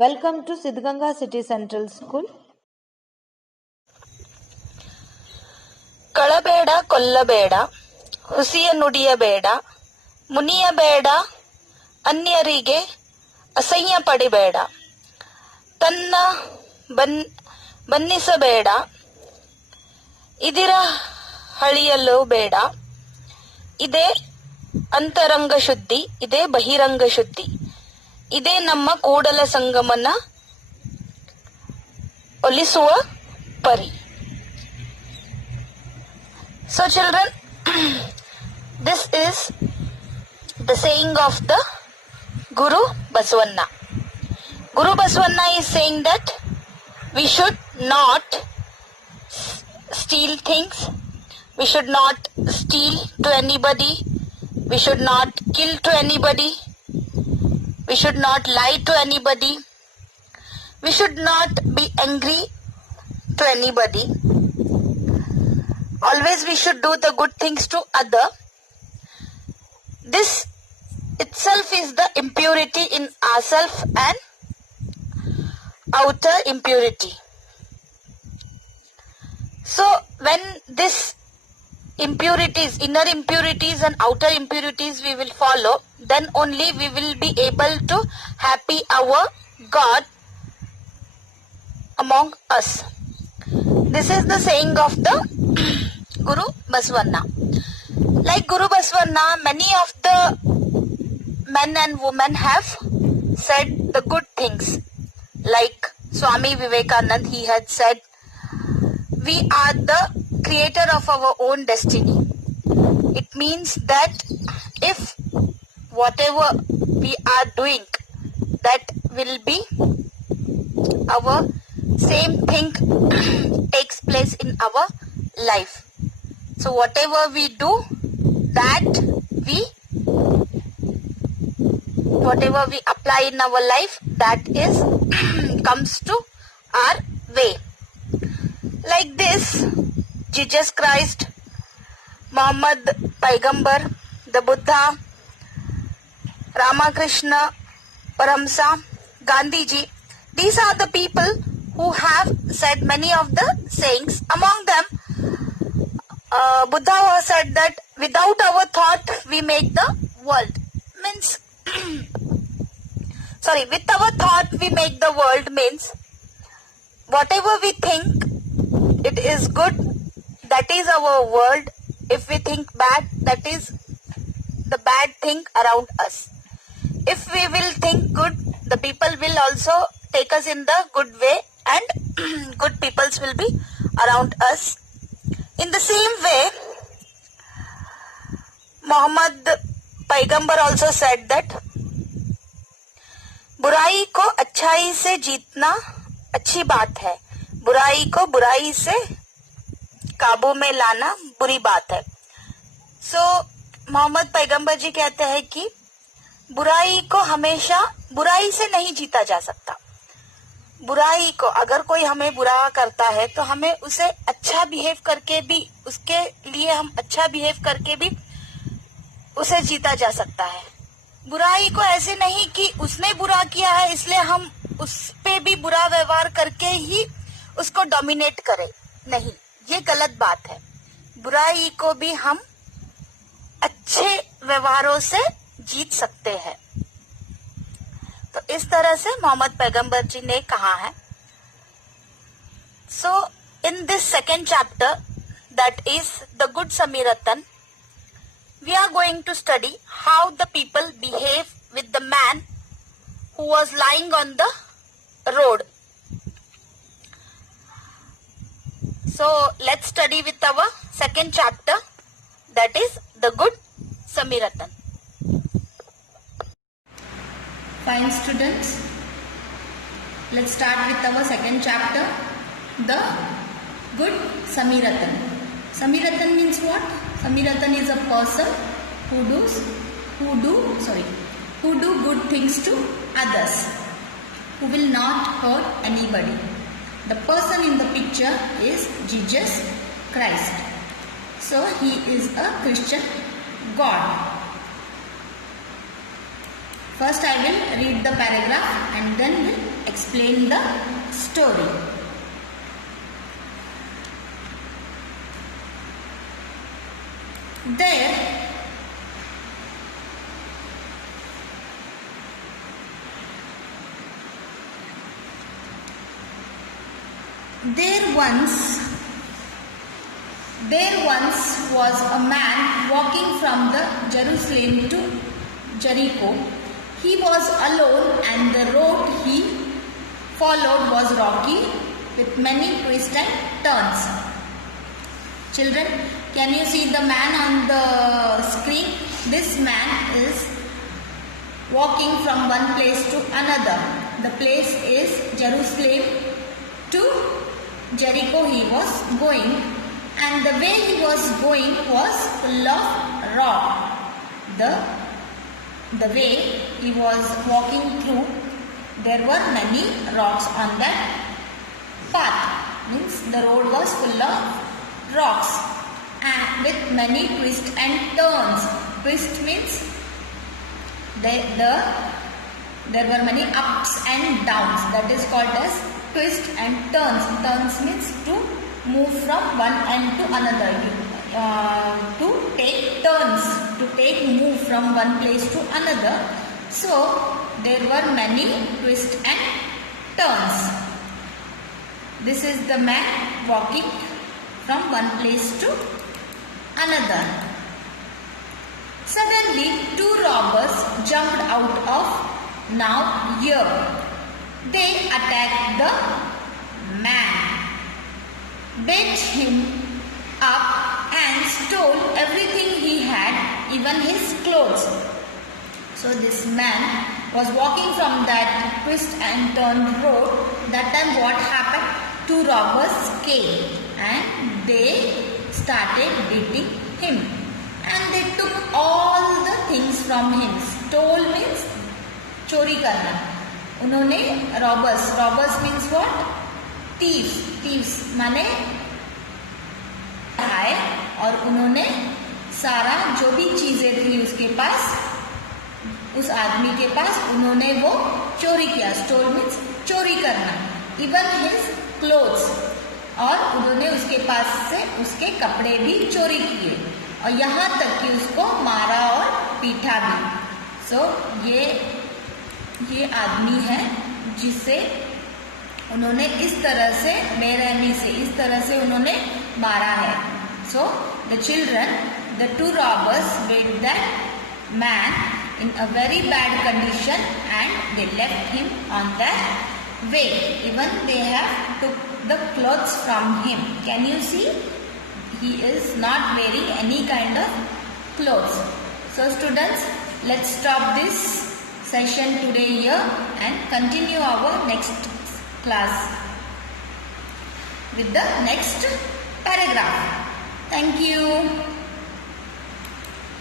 Welcome to Siddhganga City Central School. ಕಳಬೇಡ ಕೊಲ್ಲಬೇಡ ಹುಸಿಯ ನುಡಿಯಬೇಡ ಮುನಿಯಬೇಡ ಅನ್ಯರಿಗೆ ಅಸಹ್ಯ ಪಡಿಬೇಡ ತನ್ನ ಬನ್ನಿಸಬೇಡ ಇದಿರ ಹಳಿಯಲು ಬೇಡ. ಇದೇ ಅಂತರಂಗ ಶುದ್ಧಿ, ಇದೇ ಬಹಿರಂಗ ಶುದ್ಧಿ, ಇದೇ ನಮ್ಮ ಕೂಡಲ ಸಂಗಮನ ಒಲಿಸುವ ಪರಿ. So children, this is the saying of the Guru Basavanna. Guru Basavanna is saying that we should not steal things, we should not steal to anybody, we should not kill to anybody, we should not lie to anybody, we should not be angry to anybody. Always we should do the good things to other. This itself is the impurity in ourself and outer impurity. So when this impurities, inner impurities and outer impurities we will follow, then only we will be able to happy our God among us. This is the saying of the Guru Basavanna. Like Guru Basavanna, many of the men and women have said the good things. Like Swami Vivekanand, he had said, we are the creator of our own destiny. It means that if whatever we are doing, that will be our same thing takes place in our life. So whatever we do, that whatever we apply in our life, that is comes to our way. Like this, Jesus Christ, Muhammad Paigambar, the Buddha, Ramakrishna, Paramsa, Gandhiji, these are the people who have said many of the sayings. Among them, Buddha said that without our thought we make the world. Means, with our thought we make the world means whatever we think it is good, that is our world. If we think bad, that is the bad thing around us. If we will think good, the people will also take us in the good way and good peoples will be around us. In the same way, Muhammad Paigambar also said that बुराई को अच्छाई से जीतना अच्छी बात है, बुराई को बुराई से काबू में लाना बुरी बात है. So मोहम्मद पैगंबर जी कहते हैं कि बुराई को हमेशा बुराई से नहीं जीता जा सकता. बुराई को, अगर कोई हमें बुरा करता है तो हमें उसे अच्छा बिहेव करके भी, उसके लिए हम अच्छा बिहेव करके भी उसे जीता जा सकता है. बुराई को ऐसे नहीं कि उसने बुरा किया है इसलिए हम उस पे भी बुरा व्यवहार करके ही उसको डोमिनेट करें. नहीं, ये गलत बात है. बुराई को भी हम अच्छे व्यवहारों से जीत सकते हैं. तो इस तरह से मोहम्मद पैगंबर जी ने कहा है. So in this second chapter, that is the good Samaritan, we are going to study how the people behave with the man who was lying on the road. So let's study with our second chapter, that is the good Samiratan. Fine students, let's start with our second chapter, the good Samiratan. Samiratan means what? Samiratan is a person who do good things to others, who will not hurt anybody. The person in the picture is Jesus Christ. So he is a Christian God. First I will read the paragraph and then will explain the story. There once was a man walking from the Jerusalem to Jericho. He was alone, and the road he followed was rocky with many twists and turns. Children, can you see the man on the screen? This man is walking from one place to another. The place is Jerusalem to Jericho he was going, and the way he was going was full of rock. The way he was walking through, there were many rocks on that path. Means the road was full of rocks and with many twists and turns. Twist means there were many ups and downs. That is called as twist and turns. Turns means to move from one end to another. To take turns, move from one place to another. So there were many twists and turns. This is the man walking from one place to another. Suddenly, two robbers jumped out of now here. They attacked the man, beat him up and stole everything he had, even his clothes. So this man was walking from that twist and turn road. That time what happened? Two robbers came and they started beating him. And they took all the things from him. Stole means चोरी करना. उन्होंने robbers means what? Thieves माने आए और उन्होंने सारा जो भी चीजें थी उसके पास, उस आदमी के पास, उन्होंने वो चोरी किया. स्टोल मीन्स चोरी करना. इवन हिज क्लोथ्स, और उन्होंने उसके पास से उसके कपड़े भी चोरी किए और यहाँ तक कि उसको मारा और पीटा भी. सो ये आदमी है जिसे उन्होंने इस तरह से बेरहमी से, इस तरह से उन्होंने मारा है. So the children, the two robbers beat that man in a very bad condition and they left him on that way. Even they have took the clothes from him. Can you see? He is not wearing any kind of clothes. So students, let's stop this session today here and continue our next class with the next paragraph. Thank you.